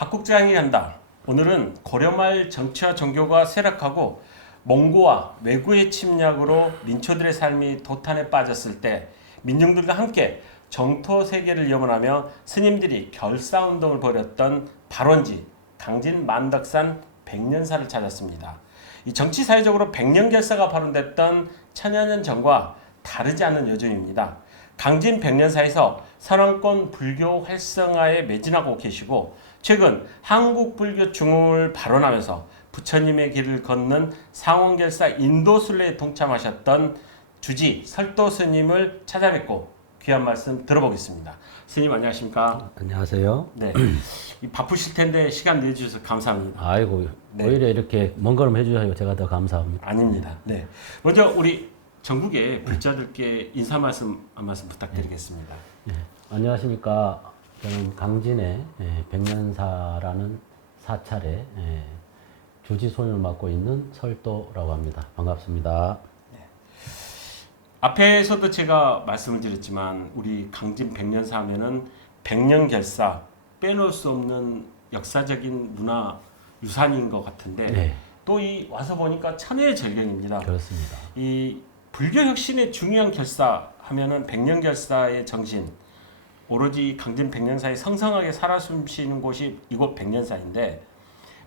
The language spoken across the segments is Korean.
박국장이 간다. 오늘은 고려말 정치와 종교가 쇠락하고 몽고와 외구의 침략으로 민초들의 삶이 도탄에 빠졌을 때 민중들과 함께 정토 세계를 염원하며 스님들이 결사운동을 벌였던 발원지 강진 만덕산 백년사를 찾았습니다. 이 정치 사회적으로 백년결사가 발언됐던 천여년 전과 다르지 않은 요즘입니다. 강진 백년사에서 선언권 불교 활성화에 매진하고 계시고 최근 한국 불교 중흥을 발언하면서 부처님의 길을 걷는 상원결사 인도순례에 동참하셨던 주지 설도 스님을 찾아뵙고 귀한 말씀 들어보겠습니다. 스님 안녕하십니까? 안녕하세요. 네, 이 바쁘실 텐데 시간 내주셔서 감사합니다. 아이고, 네. 오히려 이렇게 먼 걸음 해주셔서 제가 더 감사합니다. 아닙니다. 네, 먼저 우리 전국의 불자들께 인사 말씀 한 말씀 부탁드리겠습니다. 예, 안녕하십니까. 저는 강진의 백년사라는 사찰의 주지 손을 맡고 있는 설도라고 합니다. 반갑습니다. 앞에서도 제가 말씀을 드렸지만 우리 강진 백년사 하면은 백년결사 빼놓을 수 없는 역사적인 문화 유산인 것 같은데 네, 또 이 와서 보니까 천혜의 절경입니다. 그렇습니다. 이 불교 혁신의 중요한 결사 하면은 백년결사의 정신 오로지 강진 백년사에 성성하게 살아 숨쉬는 곳이 이곳 백년사인데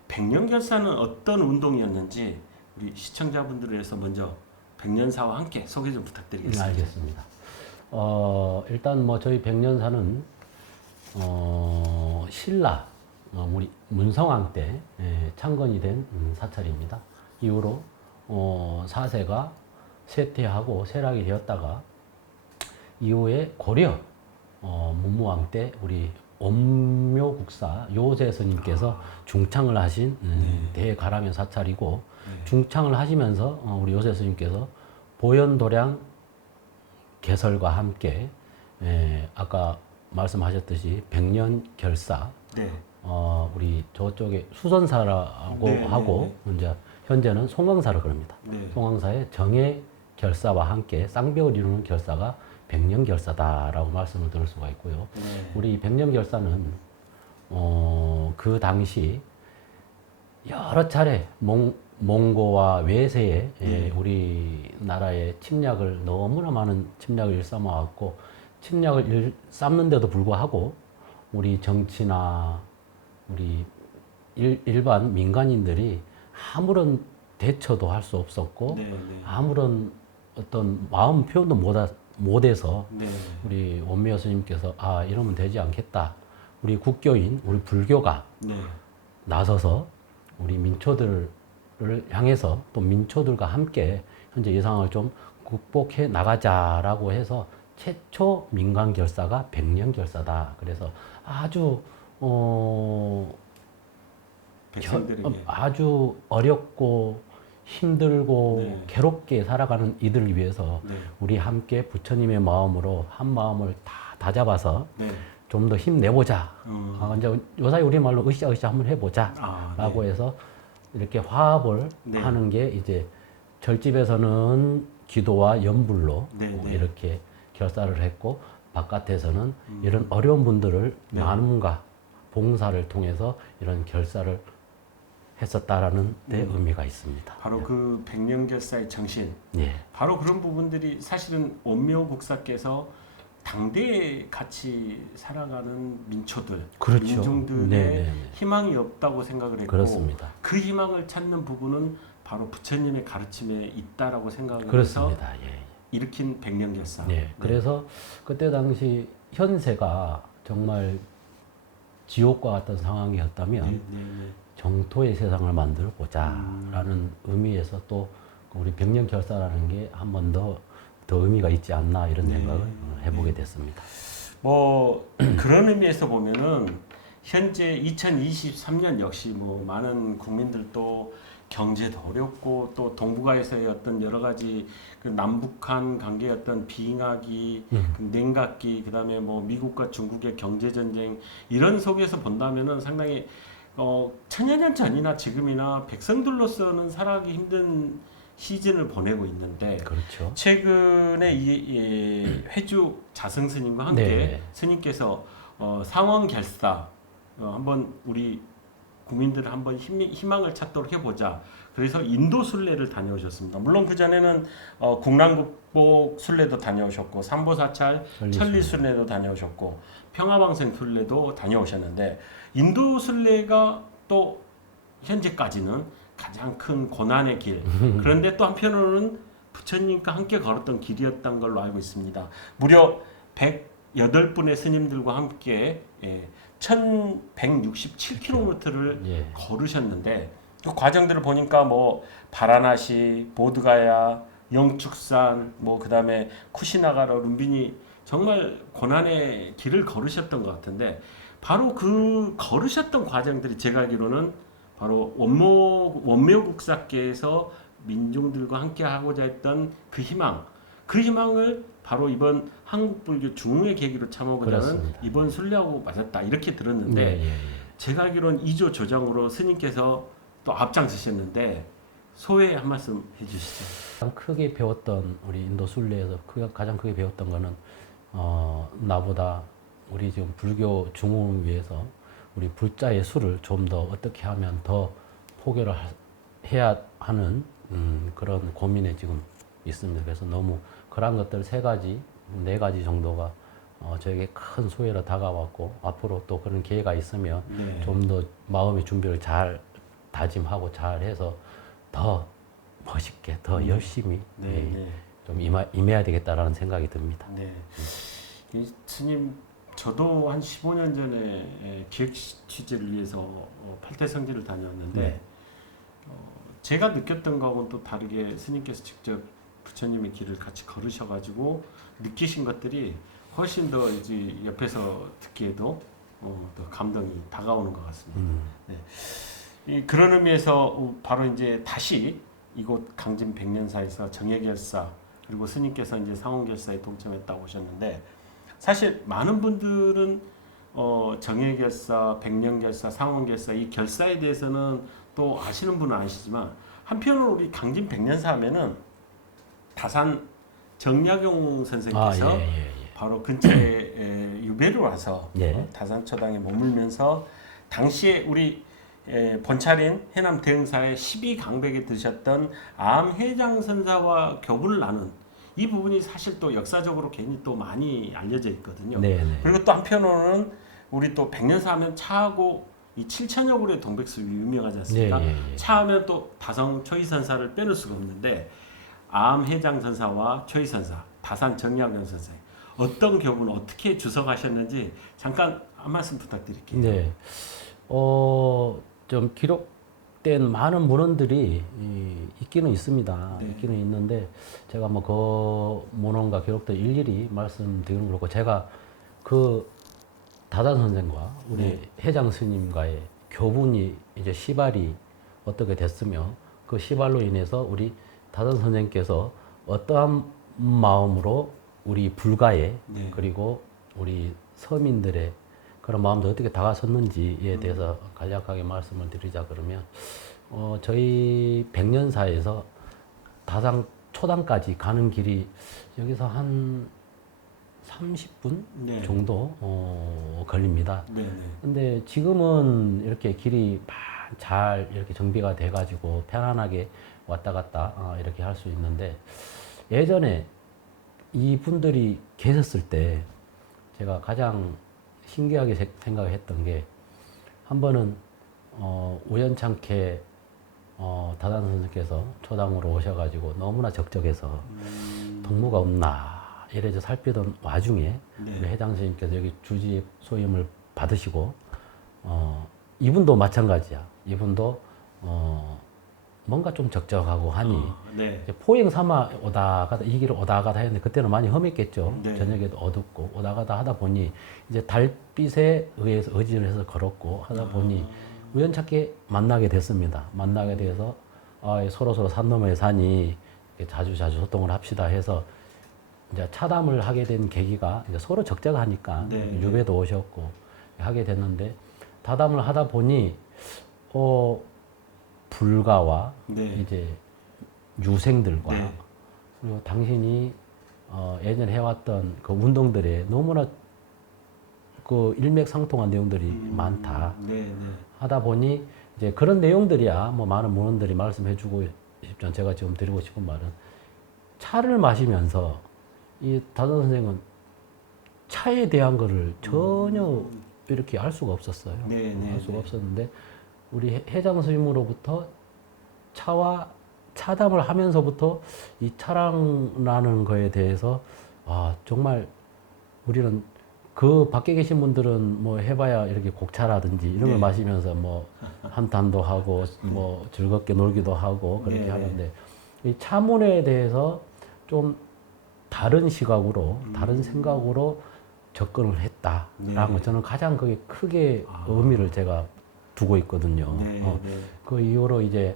백년결사는 어떤 운동이었는지 우리 시청자분들을 위해서 먼저 백년사와 함께 소개 좀 부탁드리겠습니다. 알겠습니다. 일단 뭐 저희 백년사는 신라 우리 문성왕 때 창건이 된 사찰입니다. 이후로 4세가 쇠퇴하고 쇠락이 되었다가 이후에 고려 문무왕 때 우리 원묘국사 요새 스님께서 중창을 하신 대가람의 사찰이고 중창을 하시면서 우리 요새 스님께서 보현도량 개설과 함께 아까 말씀하셨듯이 백년결사 네. 우리 저쪽에 수선사라고 네, 하고 이제 현재는 송광사를 그럽니다. 네. 송광사의 정예 결사와 함께 쌍벽을 이루는 결사가 백년결사다라고 말씀을 드릴 수가 있고요. 네. 우리 백년결사는 그 당시 여러 차례 몽고와 외세의 우리나라의 침략을 너무나 많은 침략을 일삼아왔고 침략을 일삼는데도 불구하고 우리 정치나 우리 일반 민간인들이 아무런 대처도 할 수 없었고 네, 네. 아무런 어떤 마음 표현도 못해서 네. 우리 원미여 스님께서 이러면 되지 않겠다. 우리 국교인 우리 불교가 네. 나서서 우리 민초들을 향해서 또 민초들과 함께 현재 이 상황을 좀 극복해 나가자라고 해서 최초 민간 결사가 백년결사다. 그래서 아주 백성들에게 아주 어렵고 힘들고 네. 괴롭게 살아가는 이들을 위해서 네. 우리 함께 부처님의 마음으로 한 마음을 다 다잡아서 네. 좀 더 힘내보자. 이제 요사이 우리말로 으쌰으쌰 한번 해보자. 라고 네. 해서 이렇게 화합을 네. 하는 게 이제 절집에서는 기도와 연불로 네, 네. 이렇게 결사를 했고 바깥에서는 이런 어려운 분들을 네. 나눔과 봉사를 통해서 이런 결사를 했었다라는 데 의미가 있습니다. 바로 그 백년결사의 정신 예. 바로 그런 부분들이 사실은 원묘국사께서 당대에 같이 살아가는 민초들, 그렇죠. 민중들의 네네네. 희망이 없다고 생각을 했고 그렇습니다. 그 희망을 찾는 부분은 바로 부처님의 가르침에 있다라고 생각을 해서 그렇습니다. 예. 일으킨 백년결사. 네. 그래서 그때 당시 현세가 정말 지옥과 같은 상황이었다면 네, 네, 네. 정토의 세상을 만들어 보자라는 의미에서 또 우리 백년결사라는 게 한 번 더 의미가 있지 않나 이런 생각을 해보게 됐습니다. 뭐 그런 의미에서 보면은 현재 2023년 역시 뭐 많은 국민들도 경제도 어렵고 또 동북아에서의 어떤 여러 가지 그 남북한 관계의 어떤 비응하기, 그 냉각기, 그다음에 뭐 미국과 중국의 경제 전쟁 이런 속에서 본다면은 상당히 천여 년 전이나 지금이나 백성들로서는 살아가기 힘든 시즌을 보내고 있는데 그렇죠. 최근에 이 회주 자성 스님과 함께 네. 스님께서 상원 결사 한번 우리 국민들 한번 희망을 찾도록 해보자. 그래서 인도 순례를 다녀오셨습니다. 물론 그 전에는 국랑국복 순례도 다녀오셨고 삼보사찰 천리 순례도 다녀오셨고 평화방생 순례도 다녀오셨는데 인도 순례가 또 현재까지는 가장 큰 고난의 길. 그런데 또 한편으로는 부처님과 함께 걸었던 길이었던 걸로 알고 있습니다. 무려 108분의 스님들과 함께 1167km를 예. 걸으셨는데 그 과정들을 보니까 뭐 바라나시, 보드가야, 영축산, 뭐 그다음에 쿠시나가라, 룸비니 정말 고난의 길을 걸으셨던 것 같은데 바로 그 걸으셨던 과정들이 제가 알기로는 바로 원묘국사께서 민중들과 함께 하고자 했던 그 희망을 바로 이번 한국불교 중흥의 계기로 참아보자는 그렇습니다. 이번 순례하고 맞았다 이렇게 들었는데 예, 예, 예. 제가 알기로는 2조 조장으로 스님께서 또 앞장서셨는데 소회 한 말씀 해주시죠. 가장 크게 배웠던 우리 인도 순례에서 가장 크게 배웠던 거는 나보다 우리 지금 불교 중흥을 위해서 우리 불자의 수를 좀 더 어떻게 하면 더 포교를 해야 하는 그런 고민에 지금 있습니다. 그래서 너무 그런 것들 3가지, 4가지 정도가 저에게 큰 소회로 다가왔고 앞으로 또 그런 기회가 있으면 네. 좀 더 마음의 준비를 잘 다짐하고 잘 해서 더 멋있게, 더 열심히 네, 예, 네. 좀 임해야 되겠다라는 생각이 듭니다. 네. 이 스님 저도 한 15년 전에 기획 취재를 위해서 팔대성지를 다녀왔는데 네. 제가 느꼈던 거하고는 또 다르게 스님께서 직접 부처님의 길을 같이 걸으셔가지고 느끼신 것들이 훨씬 더 이제 옆에서 듣기에도 더 감동이 다가오는 것 같습니다. 네. 그런 의미에서 바로 이제 다시 이곳 강진 백년사에서 정예결사 그리고 스님께서 이제 상원결사에 동참했다고 하셨는데 사실 많은 분들은 정예결사, 백년결사, 상원결사 이 결사에 대해서는 또 아시는 분은 아시지만 한편으로 우리 강진 백년사 하면은 다산 정약용 선생께서 바로 근처에 유배를 와서 예. 다산초당에 머물면서 당시에 우리 본차린 해남 대흥사의 12강백에 드셨던 암회장선사와 교분을 나눈 이 부분이 사실 또 역사적으로 괜히 또 많이 알려져 있거든요. 네네. 그리고 또 한편으로는 우리 또 백년사 하면 차하고 이 7천여 그루의 동백숲이 유명하지 않습니까? 차하면 또 다성 초이선사를 빼놓을 수가 없는데 암회장선사와 초이선사, 다산 정약용 선생 어떤 교분 어떻게 주석하셨는지 잠깐 한 말씀 부탁드릴게요. 네. 좀 기록된 많은 문헌들이 있기는 있습니다. 네. 있기는 있는데 제가 뭐 그 문헌과 기록들 일일이 말씀드리는 그렇고 제가 그 다산 선생과 우리 네. 해장 스님과의 교분이 이제 시발이 어떻게 됐으며 그 시발로 인해서 우리 다산 선생께서 어떠한 마음으로 우리 불가에 네. 그리고 우리 서민들의 그런 마음도 어떻게 다가섰는지에 대해서 간략하게 말씀을 드리자 그러면 저희 백년사에서 다산 초당까지 가는 길이 여기서 한 30분 네. 정도 걸립니다. 네, 네. 근데 지금은 이렇게 길이 잘 이렇게 정비가 돼가지고 편안하게 왔다 갔다 이렇게 할 수 있는데 예전에 이분들이 계셨을 때 제가 가장 신기하게 생각했던 게 한 번은 우연찮게 다산 선생께서 초당으로 오셔가지고 너무나 적적해서 동무가 없나 이래서 살피던 와중에 네. 우리 회장 선생님께서 여기 주지 소임을 받으시고 이분도 마찬가지야. 이분도 뭔가 좀 적적하고 하니 네. 이제 포행 삼아 오다가다 이 길을 오다가다 했는데 그때는 많이 험했겠죠. 네. 저녁에도 어둡고 오다가다 하다 보니 이제 달빛에 의해서 의지를 해서 걸었고 하다 보니 우연찮게 만나게 됐습니다. 만나게 돼서 서로 산 너머에 사니 자주 소통을 합시다 해서 이제 차담을 하게 된 계기가 이제 서로 적적하니까 네. 유배도 오셨고 하게 됐는데 다담을 하다 보니 불가와 네. 이제 유생들과 네. 그리고 당신이 예전에 해왔던 그 운동들에 너무나 그 일맥상통한 내용들이 많다. 네, 네. 하다 보니 이제 그런 내용들이야 뭐 많은 문헌들이 말씀해주고 싶지만 제가 지금 드리고 싶은 말은 차를 마시면서 이 다산 선생은 차에 대한 거를 전혀 이렇게 알 수가 없었어요. 네, 네, 알 수가 네. 없었는데 우리 해장 스님으로부터 차와 차담을 하면서부터 이 차량라는 거에 대해서 아 정말 우리는 그 밖에 계신 분들은 뭐 해봐야 이렇게 곡차라든지 이런 걸 네. 마시면서 뭐 한탄도 하고 뭐 즐겁게 놀기도 하고 그렇게 네. 하는데 이 차문에 대해서 좀 다른 시각으로 다른 생각으로 접근을 했다라는 네. 거 저는 가장 그게 크게 의미를 제가 두고 있거든요. 네, 네. 그 이후로 이제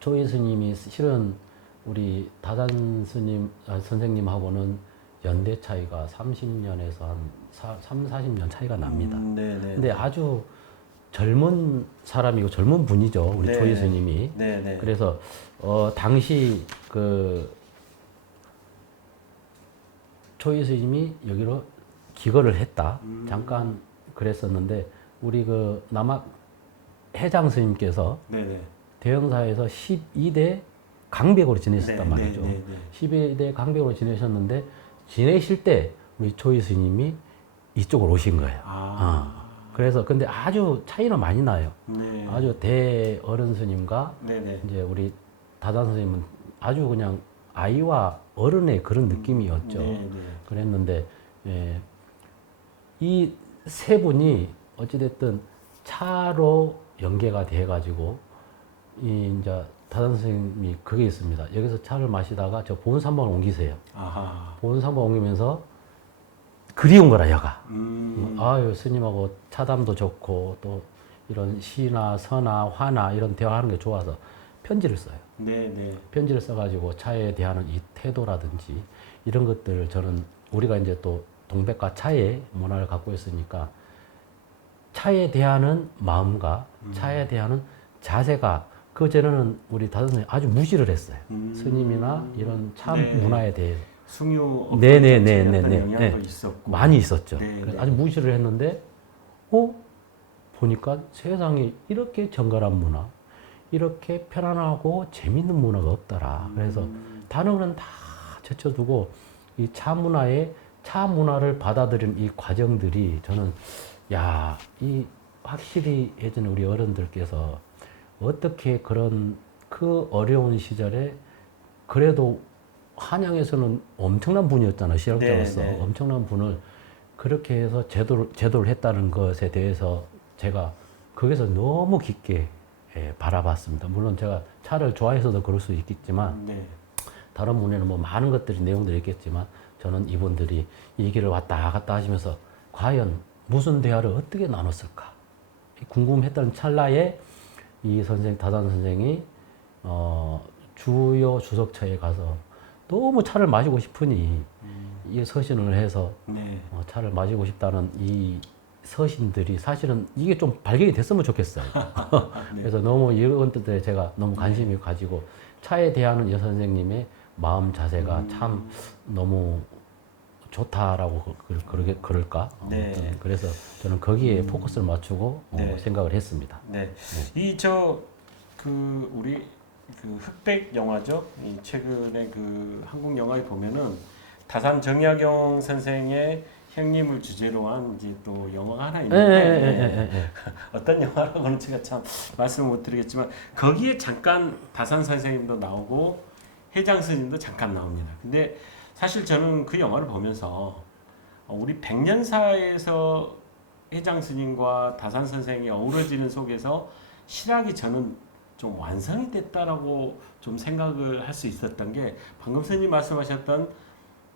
조희 스님이 실은 우리 다산 스님 선생님하고는 연대 차이가 30년에서 한 3, 40년 차이가 납니다. 네, 네. 근데 아주 젊은 사람이고 젊은 분이죠. 우리 네. 조희 스님이. 네, 네. 그래서 당시 그 조희 스님이 여기로 기거를 했다. 잠깐 그랬었는데 우리 그 남학 해장 스님께서 네, 네. 대형사에서 12대 강백으로 지내셨단 네, 말이죠. 네, 네, 네. 12대 강백으로 지내셨는데 지내실 때 우리 조희 스님이 이쪽으로 오신 거예요. 그래서 근데 아주 차이는 많이 나요. 네. 아주 대어른 스님과 네, 네. 이제 우리 다단 스님은 아주 그냥 아이와 어른의 그런 느낌이었죠. 네, 네. 그랬는데 예, 이 세 분이 어찌됐든 차로 연계가 돼가지고 이 이제 다단 스님이 그게 있습니다. 여기서 차를 마시다가 저 보은산방을 옮기세요. 아하. 보은산방 옮기면서 그리운 거라 여가. 음. 아유 스님하고 차담도 좋고 또 이런 시나 서나 화나 이런 대화하는 게 좋아서 편지를 써요. 네, 네. 편지를 써가지고 차에 대한 이 태도라든지 이런 것들을 저는 우리가 이제 또 동백과 차의 문화를 갖고 있으니까 차에 대하는 마음과 차에 대하는 자세가 그 전에는 우리 다른 아주 무시를 했어요. 스님이나 이런 차 네. 문화에 대해 숭유 네네네네네. 어떤 영향도 네. 있었고 많이 있었죠. 네, 그래서 네. 아주 무시를 했는데 보니까 세상에 이렇게 정갈한 문화, 이렇게 편안하고 재밌는 문화가 없더라. 그래서 단어는 다 제쳐두고 이 차 문화를 받아들이는 이 과정들이 저는 야, 이 확실히 예전에 우리 어른들께서 어떻게 그런 그 어려운 시절에 그래도 한양에서는 엄청난 분이었잖아요. 실력자로서 네, 네. 엄청난 분을 그렇게 해서 제도를 했다는 것에 대해서 제가 거기서 너무 깊게 바라봤습니다. 물론 제가 차를 좋아해서도 그럴 수 있겠지만 네. 다른 분에는 뭐 많은 것들이 내용들이 있겠지만 저는 이분들이 이 길을 왔다 갔다 하시면서 과연 무슨 대화를 어떻게 나눴을까 궁금했던 찰나에 이 다산 선생이 주요 주석처에 가서 너무 차를 마시고 싶으니 이 서신을 해서 네. 차를 마시고 싶다는 이 서신들이 사실은 이게 좀 발견이 됐으면 좋겠어요. 네. 그래서 너무 이런 것들에 제가 너무 관심이 가지고 차에 대하는 여 선생님의 마음 자세가 참 너무 좋다라고 그럴까? 네. 아무튼 그래서 저는 거기에 포커스를 맞추고 네. 생각을 했습니다. 네. 우리 그 흑백 영화죠. 이 최근에 그 한국 영화에 보면은 다산 정약용 선생의 형님을 주제로 한 이제 또 영화가 하나 있는데 어떤 영화라고는 제가 참 말씀을 못 드리겠지만 거기에 잠깐 다산 선생님도 나오고 해장 스님도 잠깐 나옵니다. 근데 사실 저는 그 영화를 보면서 우리 백년사에서 해장 스님과 다산 선생이 어우러지는 속에서 실학이 저는 좀 완성이 됐다라고 좀 생각을 할 수 있었던 게 방금 스님 말씀하셨던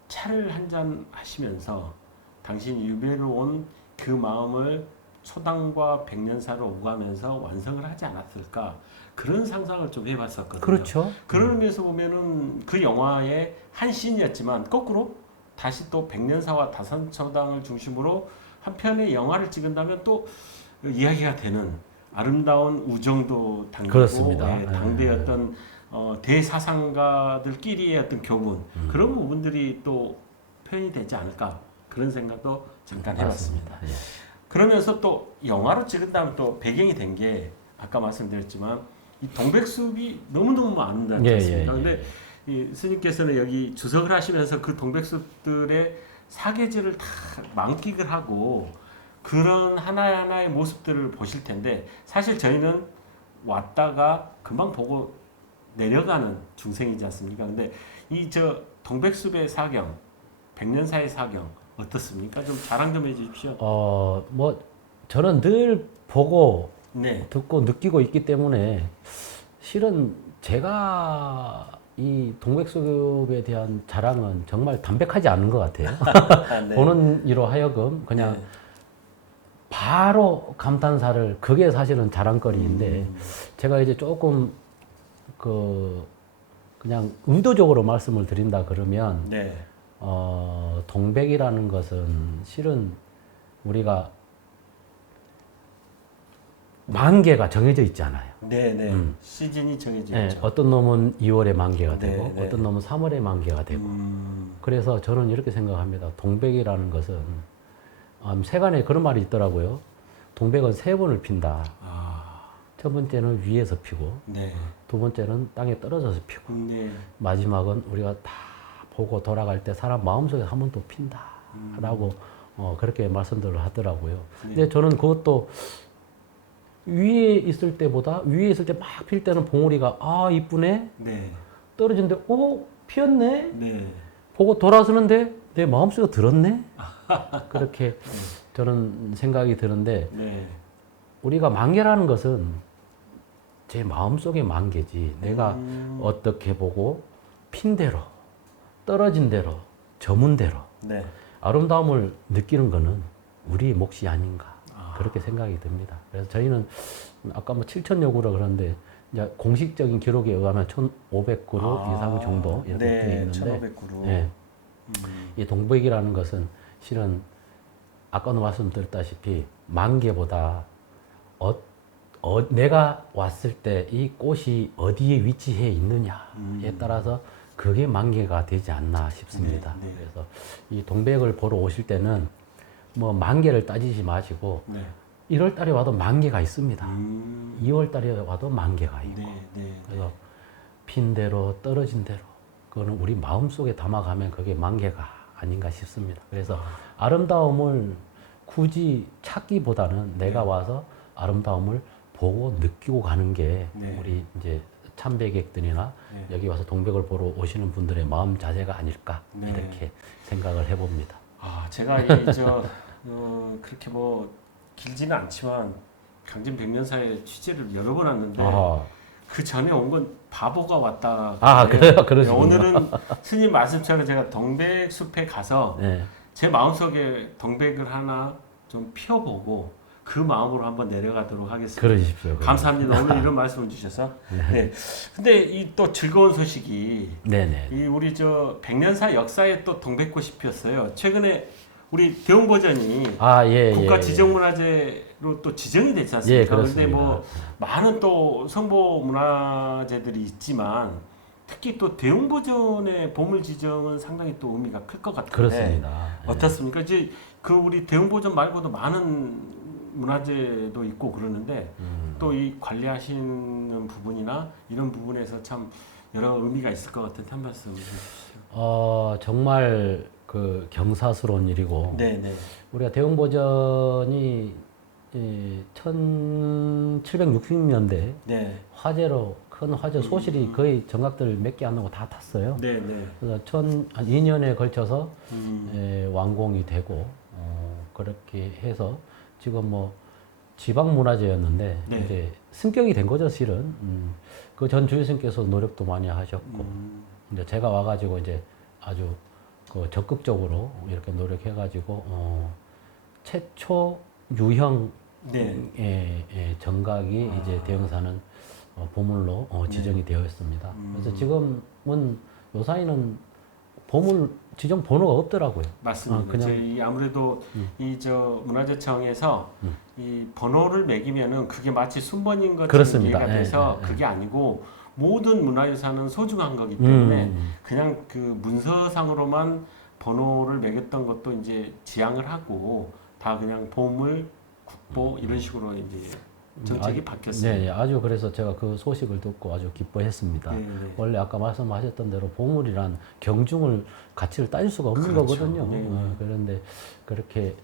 차를 한잔 하시면서 당신이 유배로 온 그 마음을 초당과 백년사로 오가면서 완성을 하지 않았을까 그런 상상을 좀 해봤었거든요. 그렇죠. 그런 의미에서 보면은 그 영화의 한 씬이었지만 거꾸로 다시 또 백년사와 다산초당을 중심으로 한 편의 영화를 찍은다면 또 이야기가 되는 아름다운 우정도 담기고 그렇습니다. 당대의 어떤 대사상가들끼리의 어떤 교분 그런 부분들이 또 표현이 되지 않을까 그런 생각도 잠깐 해봤습니다. 맞습니다. 예. 그러면서 또 영화로 찍은다면 또 배경이 된 게 아까 말씀드렸지만 이 동백숲이 너무너무 아름답지 예, 않습니까? 예, 예. 근데 이 스님께서는 여기 주석을 하시면서 그 동백숲들의 사계절을 다 만끽을 하고 그런 하나하나의 모습들을 보실 텐데 사실 저희는 왔다가 금방 보고 내려가는 중생이지 않습니까? 근데 이 저 동백숲의 사경, 백년사의 사경 어떻습니까? 좀 자랑 좀 해주십시오. 뭐 저는 늘 보고 네. 듣고 느끼고 있기 때문에 실은 제가 이 동백숲에 대한 자랑은 정말 담백하지 않은 것 같아요. 네. 보는 이로 하여금 그냥 네. 바로 감탄사를 그게 사실은 자랑거리인데 제가 이제 조금 그냥 의도적으로 말씀을 드린다 그러면 네. 동백이라는 것은 실은 우리가 만개가 정해져 있잖아요. 네, 네. 시즌이 정해져 네, 있죠. 어떤 놈은 2월에 만개가 네, 되고 네. 어떤 놈은 3월에 만개가 되고 그래서 저는 이렇게 생각합니다. 동백이라는 것은 세간에 그런 말이 있더라고요. 동백은 3번을 핀다. 아, 첫 번째는 위에서 피고 네. 두 번째는 땅에 떨어져서 피고 네. 마지막은 우리가 다 보고 돌아갈 때 사람 마음속에 한 번 더 핀다 라고 그렇게 말씀들을 하더라고요. 근데 저는 그것도 위에 있을 때보다 위에 있을 때 막 필 때는 봉우리가 아 이쁘네 네. 떨어지는데 오 피었네 네. 보고 돌아서는데 내 마음속에 들었네 그렇게 저는 생각이 드는데 네. 우리가 만개라는 것은 제 마음속의 만개지 내가 어떻게 보고 핀 대로 떨어진 대로 저문 대로 네. 아름다움을 느끼는 것은 우리 몫이 아닌가 그렇게 생각이 듭니다. 그래서 저희는 아까 뭐 7,000여 그루라 그러는데 이제 공식적인 기록에 의하면 1,500그루 이상 정도 이렇게 되어 네. 있는데 1,500그루. 예. 이 동백이라는 것은 실은 아까도 말씀드렸다시피 만개보다 내가 왔을 때 이 꽃이 어디에 위치해 있느냐에 따라서 그게 만개가 되지 않나 싶습니다. 네, 네. 그래서 이 동백을 보러 오실 때는 뭐 만개를 따지지 마시고 네. 1월 달에 와도 만개가 있습니다. 2월 달에 와도 만개가 있고. 네. 네. 그래서 핀 대로 떨어진 대로 그거는 우리 마음속에 담아가면 그게 만개가 아닌가 싶습니다. 그래서 아름다움을 굳이 찾기보다는 내가 와서 아름다움을 보고 느끼고 가는 게 네. 우리 이제 참배객들이나 네. 여기 와서 동백을 보러 오시는 분들의 마음 자세가 아닐까 네. 이렇게 생각을 해봅니다. 아, 제가 그렇게 뭐 길지는 않지만 강진 백년사의 취재를 여러 번 했는데 그 전에 온 건 바보가 왔다. 그래요? 그러시군요. 오늘은 스님 말씀처럼 제가 동백숲에 가서 네. 제 마음속에 동백을 하나 좀 피워보고 그 마음으로 한번 내려가도록 하겠습니다. 그러십시오. 감사합니다. 오늘 이런 말씀을 주셔서. 네. 근데 이 또 즐거운 소식이 네네. 이 우리 저 백년사 역사에 또 동백꽃이 피었어요. 최근에 우리 대웅버전이 국가 지정문화재로 또 지정이 됐지 않습니까? 예, 그렇습니다. 그런데 뭐 많은 또 성보 문화재들이 있지만 특히 또 대웅버전의 보물 지정은 상당히 또 의미가 클 것 같은데 그렇습니다. 어떻습니까? 이제 그 우리 대웅버전 말고도 많은 문화재도 있고 그러는데 또 이 관리하시는 부분이나 이런 부분에서 참 여러 의미가 있을 것 같은데 한 말씀 해주십시오. 정말 그 경사스러운 일이고 네네. 우리가 대웅보전이 1760년대 네. 화재로 큰 화재 소실이 거의 정각들 몇 개 안 나고 다 탔어요. 네네. 그래서 한 2년에 걸쳐서 완공이 되고 그렇게 해서 지금 뭐 지방 문화재였는데 네. 이제 승격이 된 거죠, 실은. 그 전 주일스님께서 노력도 많이 하셨고 이제 제가 와가지고 이제 아주 그 적극적으로 이렇게 노력해가지고 최초 유형 네. 정각이 이제 대형사는 보물로 지정이 되어 있습니다. 그래서 지금은 요사이는 보물 지정 번호가 없더라고요. 맞습니다. 그냥 이 아무래도 이 저 문화재청에서 이 번호를 매기면은 그게 마치 순번인 것처럼 그렇습니다. 이해가 돼서 그게 아니고 모든 문화유산은 소중한 거기 때문에 그냥 그 문서상으로만 번호를 매겼던 것도 이제 지양을 하고 다 그냥 보물, 국보 이런 식으로 이제 정책이 바뀌었어요. 네, 아주 그래서 제가 그 소식을 듣고 아주 기뻐했습니다. 네, 네. 원래 아까 말씀하셨던 대로 보물이란 경중을 가치를 따질 수가 없는 그렇죠. 거거든요. 네, 네. 그런데 그렇게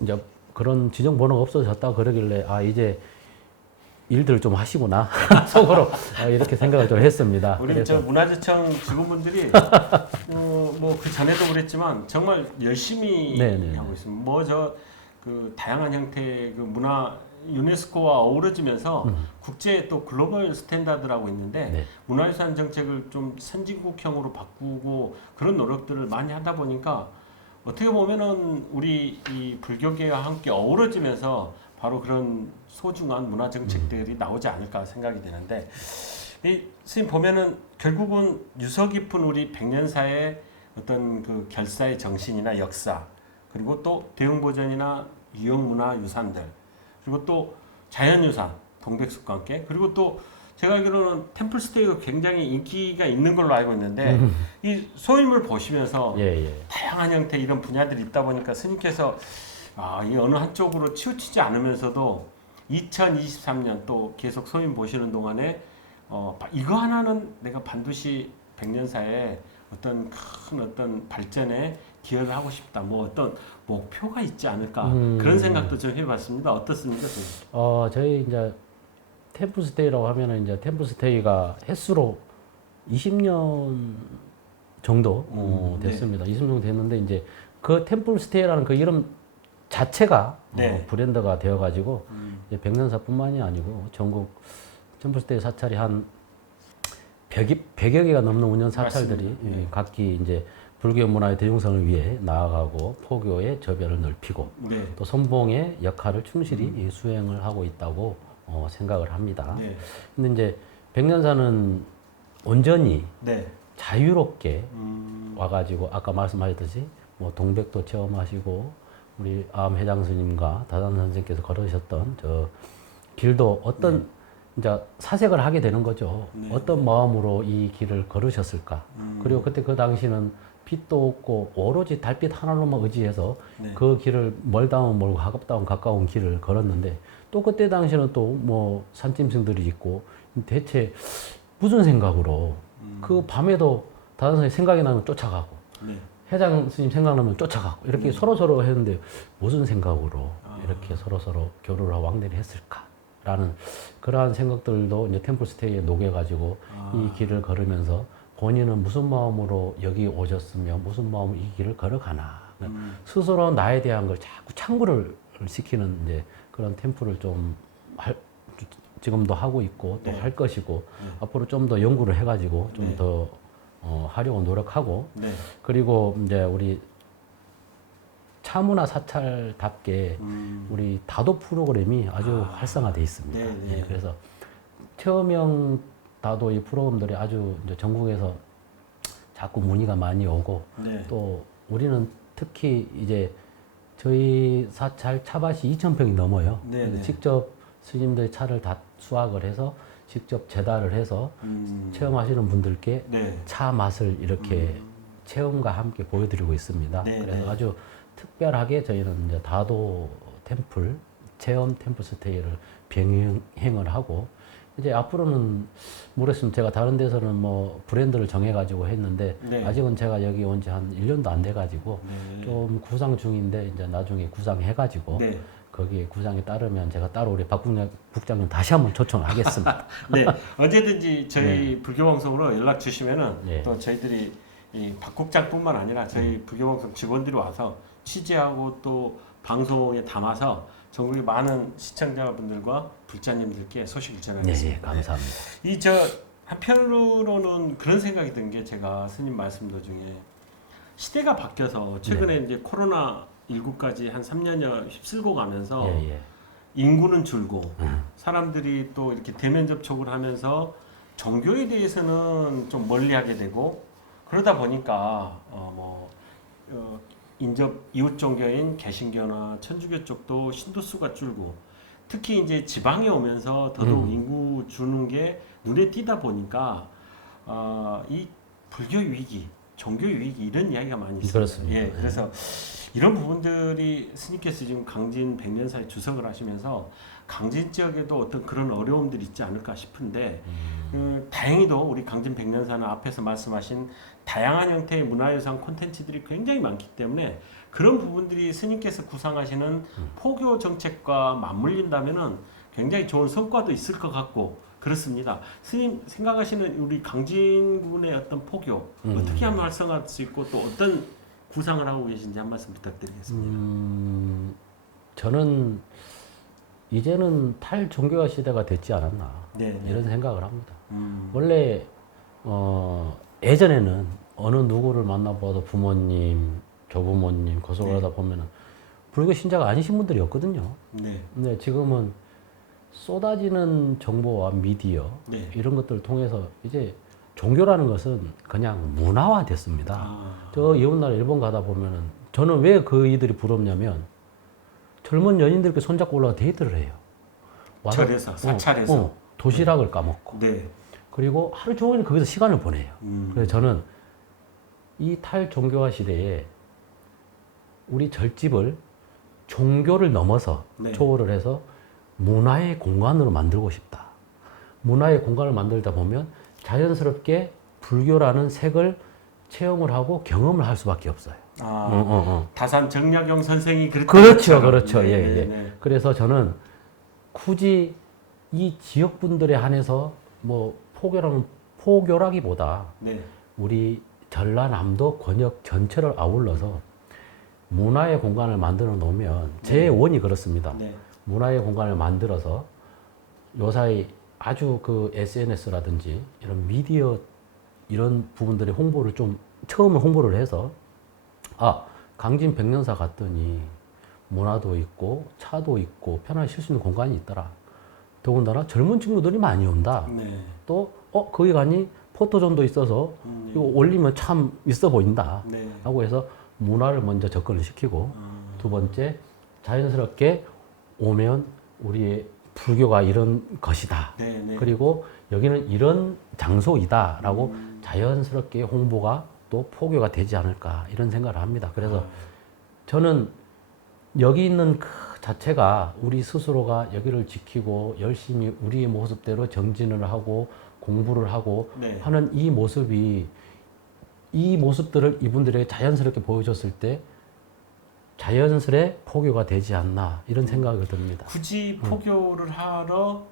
이제 그런 지정 번호가 없어졌다 그러길래 아 이제 일들을 좀 하시구나 속으로 이렇게 생각을 좀 했습니다. 우리 저 문화재청 직원분들이 뭐 그 전에도 그랬지만 정말 열심히 네, 네, 하고 있습니다. 뭐 저 그 다양한 형태의 그 문화 유네스코와 어우러지면서 국제 또 글로벌 스탠다드라고 있는데 네. 문화유산 정책을 좀 선진국형으로 바꾸고 그런 노력들을 많이 하다 보니까 어떻게 보면은 우리 이 불교계와 함께 어우러지면서 바로 그런 소중한 문화 정책들이 나오지 않을까 생각이 되는데 이 선생님 보면은 결국은 유서 깊은 우리 백년사의 어떤 그 결사의 정신이나 역사 그리고 또 대웅보전이나 유형문화유산들 그리고 또 자연유산 동백숲과 함께 그리고 또 제가 알기로는 템플스테이가 굉장히 인기가 있는 걸로 알고 있는데 이 소임을 보시면서 다양한 형태 이런 분야들이 있다 보니까 스님께서 이 어느 한쪽으로 치우치지 않으면서도 2023년 또 계속 소임 보시는 동안에 이거 하나는 내가 반드시 백년사에 어떤 큰 어떤 발전에 기여를 하고 싶다. 뭐 어떤 목표가 있지 않을까 그런 생각도 좀 해봤습니다. 어떻습니까, 선생님? 저희 이제 템플스테이라고 하면은 이제 템플스테이가 횟수로 20년 정도 됐습니다. 20년 정도 됐는데 이제 그 템플스테이라는 그 이름 자체가 네. 브랜드가 되어가지고 이제 백년사뿐만이 아니고 전국 템플스테이 사찰이 한 100여 개가 넘는 운영 사찰들이 각기 이제 불교 문화의 대중성을 위해 나아가고 포교의 저변을 넓히고 네. 또 선봉의 역할을 충실히 수행을 하고 있다고 생각을 합니다. 네. 근데 이제 백년사는 온전히 네. 자유롭게 와가지고 아까 말씀하셨듯이 뭐 동백도 체험하시고 우리 아암 회장 스님과 다단 선생께서 걸으셨던 저 길도 어떤 이제 사색을 하게 되는 거죠. 네. 어떤 마음으로 이 길을 걸으셨을까? 그리고 그때 그 당시는 빛도 없고 오로지 달빛 하나로만 의지해서 네. 그 길을 멀다면 멀고 가깝다면 가까운 길을 걸었는데 또 그때 당시는 또 뭐 산짐승들이 있고 대체 무슨 생각으로 그 밤에도 다른 사람이 생각이 나면 쫓아가고 네. 회장 스님 생각나면 쫓아가고 이렇게 서로서로 했는데 무슨 생각으로 이렇게 서로서로 교류를 하고 왕래를 했을까라는 그러한 생각들도 이제 템플스테이에 녹여가지고 이 길을 걸으면서 본인은 무슨 마음으로 여기 오셨으며 무슨 마음으로 이 길을 걸어가나 스스로 나에 대한 걸 자꾸 참고를 시키는 이제 그런 템플을 좀 지금도 하고 있고 또 할 것이고 앞으로 좀 더 연구를 해가지고 좀 더 하려고 노력하고 그리고 이제 우리 차문화 사찰답게 우리 다도 프로그램이 아주 활성화되어 있습니다. 예, 그래서 체험형 다도 이 프로그램들이 아주 이제 전국에서 자꾸 문의가 많이 오고 또 우리는 특히 이제 저희 사찰 차밭이 2,000평이 넘어요. 직접 스님들의 차를 다 수확을 해서 직접 제달을 해서 체험하시는 분들께 차 맛을 이렇게 체험과 함께 보여드리고 있습니다. 그래서 아주 특별하게 저희는 이제 다도 템플, 체험 템플 스테이를 병행을 하고 이제 앞으로는 모르겠으면 제가 다른 데서는 뭐 브랜드를 정해가지고 했는데 아직은 제가 여기 온 지 한 1년도 안 돼가지고 좀 구상 중인데 이제 나중에 구상해가지고 거기에 구상에 따르면 제가 따로 우리 박 국장님 다시 한번 초청을 하겠습니다. 네, 언제든지 저희 불교방송으로 연락 주시면은 또 저희들이 이 박 국장뿐만 아니라 저희 불교방송 직원들이 와서 취재하고 또 방송에 담아서 전국의 많은 시청자분들과 불자님들께 소식을 전하겠습니다. 네, 감사합니다. 이 한편으로는 그런 생각이 든 게 제가 스님 말씀 도중에 시대가 바뀌어서 최근에 이제 코로나 19까지 한 3년여 휩쓸고 가면서 인구는 줄고 사람들이 또 이렇게 대면 접촉을 하면서 종교에 대해서는 좀 멀리하게 되고 그러다 보니까 인접 이웃 종교인 개신교나 천주교 쪽도 신도 수가 줄고 특히 이제 지방에 오면서 더더욱 인구 주는 게 눈에 띄다 보니까 이 불교 위기 종교 유익 이런 이야기가 많이 있습니다. 그렇습니다. 예, 그래서 이런 부분들이 스님께서 지금 강진 백년사에 주석을 하시면서 강진 지역에도 어떤 그런 어려움들이 있지 않을까 싶은데 다행히도 우리 강진 백년사는 앞에서 말씀하신 다양한 형태의 문화유산 콘텐츠들이 굉장히 많기 때문에 그런 부분들이 스님께서 구상하시는 포교 정책과 맞물린다면은 굉장히 좋은 성과도 있을 것 같고 그렇습니다. 스님 생각하시는 우리 강진군의 어떤 포교 어떻게 하면 활성화할 수 있고 또 어떤 구상을 하고 계신지 한 말씀 부탁드리겠습니다. 저는 이제는 탈종교화 시대가 됐지 않았나 네, 네. 이런 생각을 합니다. 원래 예전에는 어느 누구를 만나봐도 부모님, 조부모님, 고소를 하다 보면은 불교 신자가 아니신 분들이었거든요. 네. 근데 지금은 쏟아지는 정보와 미디어 네. 이런 것들을 통해서 이제 종교라는 것은 그냥 문화화 됐습니다. 아, 저 이웃나라 일본 가다 보면은 저는 왜 그 이들이 부럽냐면 젊은 연인들께 손잡고 올라가 데이트를 해요. 절에서 사찰에서 도시락을 까먹고 네. 그리고 하루 종일 거기서 시간을 보내요. 그래서 저는 이 탈종교화 시대에 우리 절집을 종교를 넘어서 네. 초월을 해서 문화의 공간으로 만들고 싶다. 문화의 공간을 만들다 보면 자연스럽게 불교라는 색을 체험을 하고 경험을 할 수밖에 없어요. 아, 다산 정약용 선생이 그랬던 그렇죠, 것처럼. 그렇죠. 네, 예, 네, 예. 네. 그래서 저는 굳이 이 지역 분들에 한해서 뭐 포교라기보다 네. 우리 전라남도 권역 전체를 아울러서 문화의 공간을 만들어 놓으면 제 원이 그렇습니다. 네. 문화의 공간을 만들어서 요사이 아주 그 SNS라든지 이런 미디어 이런 부분들의 홍보를 좀 처음에 홍보를 해서 강진 백년사 갔더니 문화도 있고 차도 있고 편하게 쉴 수 있는 공간이 있더라. 더군다나 젊은 친구들이 많이 온다. 네. 또 거기 가니 포토존도 있어서 이거 올리면 참 있어 보인다. 네. 하고 해서 문화를 먼저 접근을 시키고 두 번째 자연스럽게 오면 우리의 불교가 이런 것이다. 네, 네. 그리고 여기는 이런 장소이다라고 자연스럽게 홍보가 또 포교가 되지 않을까 이런 생각을 합니다. 그래서 저는 여기 있는 그 자체가 우리 스스로가 여기를 지키고 열심히 우리의 모습대로 정진을 하고 공부를 하고 네. 하는 이 모습들을 이분들에게 자연스럽게 보여줬을 때 자연스레 포교가 되지 않나 이런 생각이 듭니다. 굳이 포교를 하러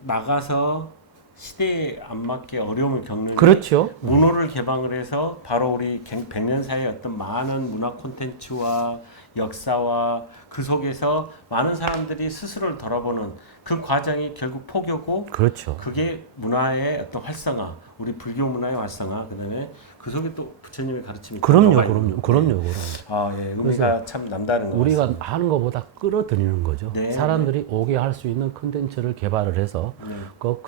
나가서 시대에 안 맞게 어려움을 겪는 그렇죠. 문호를 개방을 해서 바로 우리 백년사의 어떤 많은 문화 콘텐츠와 역사와 그 속에서 많은 사람들이 스스로를 돌아보는 그 과정이 결국 포교고 그렇죠. 그게 문화의 어떤 활성화, 우리 불교 문화의 활성화, 그다음에 그 속에 또 부처님의 가르침이 그럼요. 그럼요. 아, 예, 의미가 참 남다른 거 우리가 같습니다. 하는 것보다 끌어들이는 거죠. 네. 사람들이 오게 할 수 있는 컨텐츠를 개발을 해서 네. 그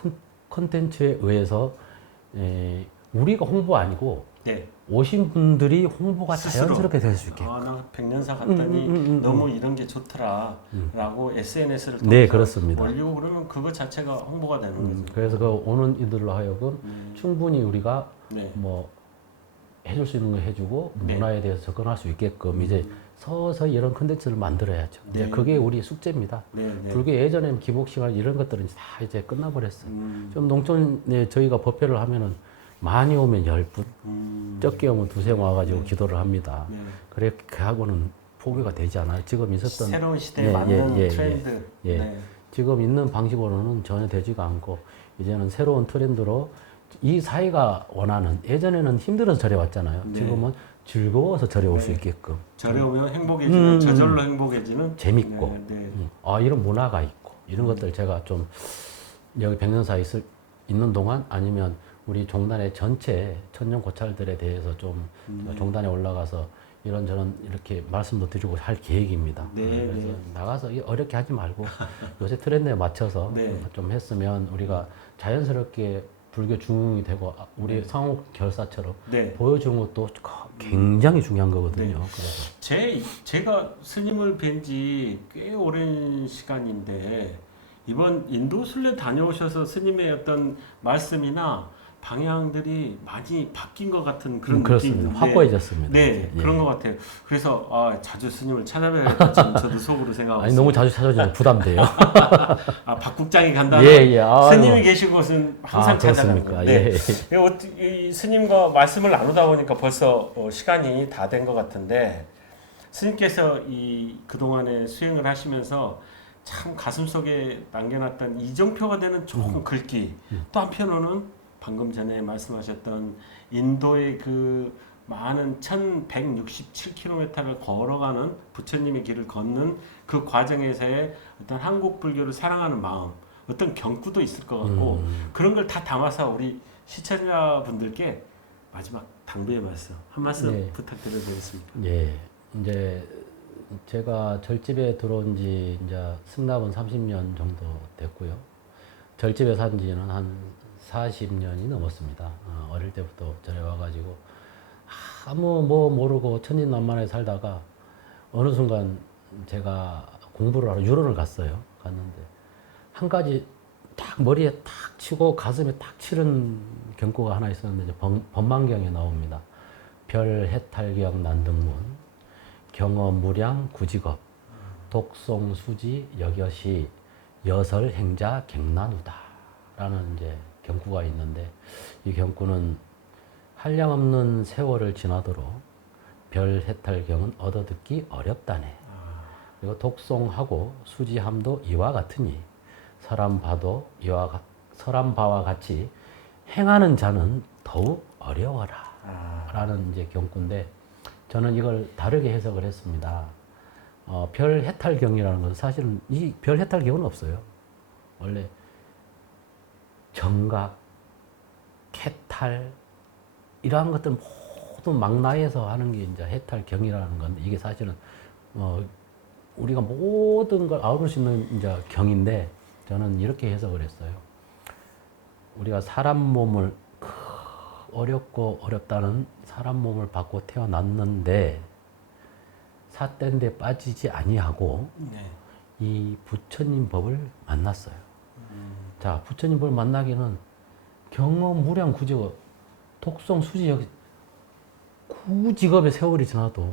컨텐츠에 의해서 우리가 홍보 아니고 네. 오신 분들이 홍보가 스스로. 자연스럽게 될 수 있게. 나 백년사 갔더니 너무 이런 게 좋더라라고 SNS를 통해서 네, 그렇습니다. 올리고 그러면 그것 자체가 홍보가 되는 거죠. 그래서 그 오는 이들로 하여금 충분히 우리가 네. 뭐 해줄 수 있는 거 해주고 네. 문화에 대해서 접근할 수 있게끔 이제 서서히 이런 컨텐츠를 만들어야죠. 이제 네. 그게 우리 숙제입니다. 네, 네. 불교 예전에 기복 시간 이런 것들은 다 이제 끝나버렸어요. 좀 농촌에 저희가 법회를 하면은 많이 오면 10분, 적게 오면 두세 와가지고 기도를 합니다. 네. 그렇게 하고는 포교가 되지 않아요. 지금 있었던 새로운 시대에 맞는 트렌드. 예. 네. 지금 있는 방식으로는 전혀 되지가 않고 이제는 새로운 트렌드로 이 사회가 원하는 예전에는 힘들어서 절에 왔잖아요. 네. 지금은 즐거워서 절에 올 수 있게끔 절에 오면 행복해지는 저절로 행복해지는 재밌고 네, 네. 이런 문화가 있고 이런 것들 제가 좀 여기 백년사 있는 동안 아니면 우리 종단의 전체 천년 고찰들에 대해서 좀 종단에 올라가서 이런저런 이렇게 말씀도 드리고 할 계획입니다. 네, 그래서 네. 나가서 어렵게 하지 말고 요새 트렌드에 맞춰서 네. 좀 했으면 우리가 자연스럽게 불교 중흥이 되고 우리 상호 결사처럼 네. 보여주는 것도 굉장히 중요한 거거든요. 네. 그래서 제가 스님을 뵌 지 꽤 오랜 시간인데 이번 인도 순례 다녀오셔서 스님의 어떤 말씀이나 방향들이 많이 바뀐 것 같은 그런 느낌이 그렇습니다. 드는데 확고해졌습니다. 네, 예. 그런 것 같아요. 그래서 자주 스님을 찾아뵈야겠다 지금 저도 속으로 생각하고 아니 있습니다. 너무 자주 찾아주면 부담돼요. 박 국장이 간다는 예, 예. 아유. 스님이 계신 곳은 항상 찾아가는 그렇습니까? 건데 예. 이 스님과 말씀을 나누다 보니까 벌써 시간이 다 된 것 같은데 스님께서 이 그동안에 수행을 하시면서 참 가슴속에 남겨놨던 이정표가 되는 좋은 글귀 또 한편으로는 방금 전에 말씀하셨던 인도의 그 많은 1167km를 걸어가는 부처님의 길을 걷는 그 과정에서의 어떤 한국 불교를 사랑하는 마음 어떤 경구도 있을 것 같고 그런 걸 다 담아서 우리 시청자분들께 마지막 당부의 말씀 한 말씀 네. 부탁드려도 되겠습니까? 예. 이제 제가 절집에 들어온 지 이제 승납은 30년 정도 됐고요. 절집에 산 지는 한 40년이 넘었습니다. 어릴 때부터 절에 와가지고 아무 뭐 모르고 천진난만하게 살다가 어느 순간 제가 공부를 하러 유로를 갔어요. 갔는데 한 가지 딱 머리에 딱 치고 가슴에 딱 치는 경고가 하나 있었는데 이제 법망경에 나옵니다. 별 해탈경 난등문 경어 무량 구직업 독송 수지 여겨시 여설 행자 갱난우다 라는 이제 경구가 있는데 이 경구는 한량없는 세월을 지나도록 별 해탈경은 얻어듣기 어렵다네. 그리고 독송하고 수지함도 이와 같으니 사람 바와 같이 행하는 자는 더욱 어려워라. 라는 이제 경구인데 저는 이걸 다르게 해석을 했습니다. 별 해탈경이라는 것은 사실은 이 별 해탈경은 없어요. 원래 정각, 해탈 이러한 것들 모두 망라해서 하는 게 이제 해탈경이라는 건데 이게 사실은 우리가 모든 걸 아우를 수 있는 이제 경인데 저는 이렇게 해석을 했어요. 우리가 사람 몸을 어렵고 어렵다는 사람 몸을 받고 태어났는데 삿대인데 빠지지 아니하고 네. 이 부처님 법을 만났어요. 자, 부처님 법을 만나기는 경어 무량 구직업, 독송 수지 구직업의 세월이 지나도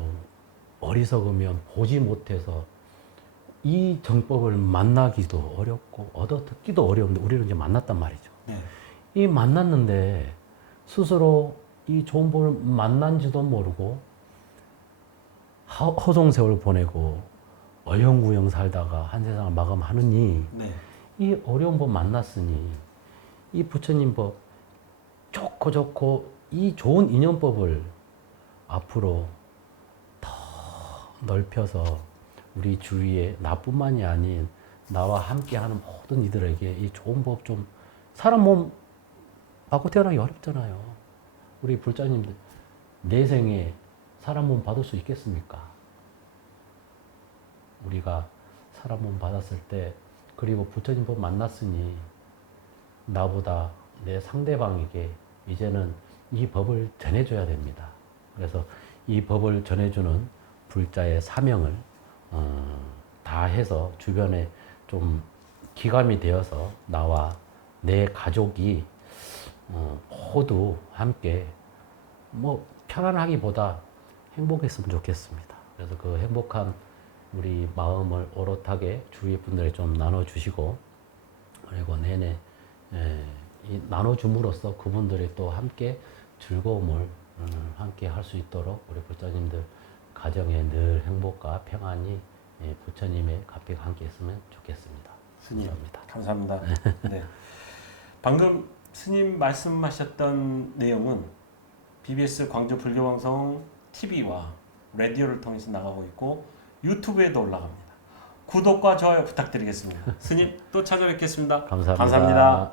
어리석으면 보지 못해서 이 정법을 만나기도 어렵고 얻어 듣기도 어려운데 우리는 이제 만났단 말이죠. 네. 이 만났는데 스스로 이 좋은 법을 만난지도 모르고 허송세월 보내고 어영부영 살다가 한 세상을 마감하느니 네. 이 어려운 법 만났으니 이 부처님 법 좋고 이 좋은 인연법을 앞으로 더 넓혀서 우리 주위에 나뿐만이 아닌 나와 함께하는 모든 이들에게 이 좋은 법 좀 사람 몸 받고 태어나기 어렵잖아요. 우리 불자님들 내생에 사람 몸 받을 수 있겠습니까? 우리가 사람 몸 받았을 때 그리고 부처님 법 만났으니 나보다 내 상대방에게 이제는 이 법을 전해줘야 됩니다. 그래서 이 법을 전해주는 불자의 사명을 다 해서 주변에 좀 기감이 되어서 나와 내 가족이 모두 함께 뭐 편안하기보다 행복했으면 좋겠습니다. 그래서 그 행복한 우리 마음을 오롯하게 주위 분들에 좀 나눠주시고 그리고 내내 이 나눠줌으로써 그분들이 또 함께 즐거움을 함께 할 수 있도록 우리 불자님들 가정에 늘 행복과 평안이 부처님의 값비가 함께 했으면 좋겠습니다. 스님 감사합니다. 감사합니다. 네. 방금 스님 말씀하셨던 내용은 BBS 광주 불교방송 TV와 라디오를 통해서 나가고 있고 유튜브에도 올라갑니다. 구독과 좋아요 부탁드리겠습니다. 스님 또 찾아뵙겠습니다. 감사합니다. 감사합니다.